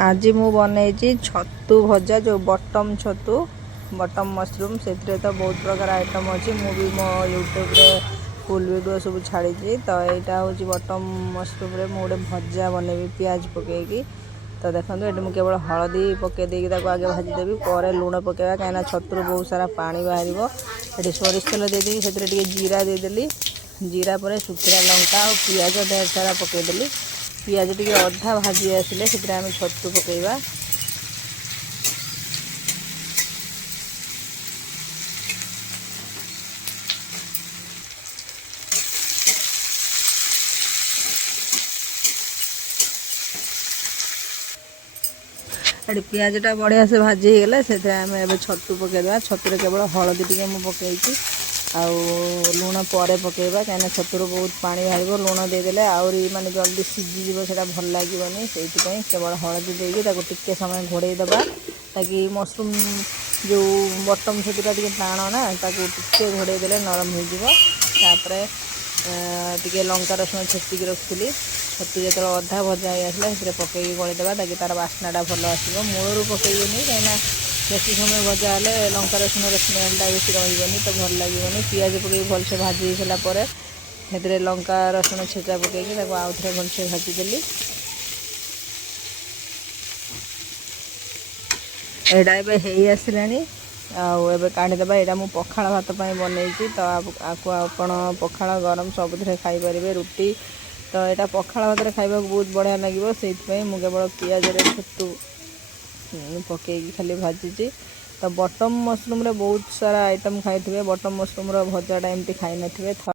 आज मु बनई छतु भजा जो बटम छतु बटम मशरूम से तो बहुत प्रकार आइटम अच्छी मु भी मो यूट्यूब रे फुल वीडियो सब छाड़ी तो यहाँ हूँ बटम मशरूम रे मुझे भजा बनैबी पियाज पकईकी। तो देखो ये मुझे केवल हलदी पकईदी आगे भाजीदेवी पर लुण पकेवा कहीं छतुर बहुत सारा पानी बाहर। ये सोरिष तेल देदी से जीरा देदेली जीरा पर शुखा लंका और पियाज ढेर सारा पकईदेली। पियाज टी अधा भाजी आसिले से आम छतु पकईवा। ये पियाजटा बढ़िया से भाजी हो गला से आम ए छतु पकईदेवा। छतुरे केवल हलदी टी पकई लुण पर पकईवा कहीं छतुर बहुत पानी बाहर। लुण देदेले आहरी माने जल्दी सीझीज से भल लगे से केवल हलदी देकी टिके समय घोड़े देवा ताकि मशरूम जो बटम छतुटा टे टाण ना टे घोड़े देले नरम होपर टे लंका रसुण छेचिकी रखी छतु जो अधा भजा ही आसला से पकईकी गलीदेवा ताकि तार बास्नाटा भल आसो। मूलर पकईबनी कहीं बेसी समय भजा हेले लंका रसुण स्मेलटा बेसी रही तो भल लगे। पियाज पकई भलसे भाजी सारापर से लंका रसुण छेचा पकईकी आउ थे भलसे भाजीदेली। एटा ए आसलानी आबे काढ़ीदेवा। यहाँ मुझे पखाड़ भात बनई तो आपको आपण पखाड़ गरम सबुथ खाईपर रुटी तो यहाँ पखाड़ भात खाइबा बहुत बढ़िया लगे से मुझे केवल पियाज छतु पकईकी खाली भाजी। तो बटम मशरूम रे बहुत सारा आइटम खाई बटम मशरूम भजाटा एमती खाई न।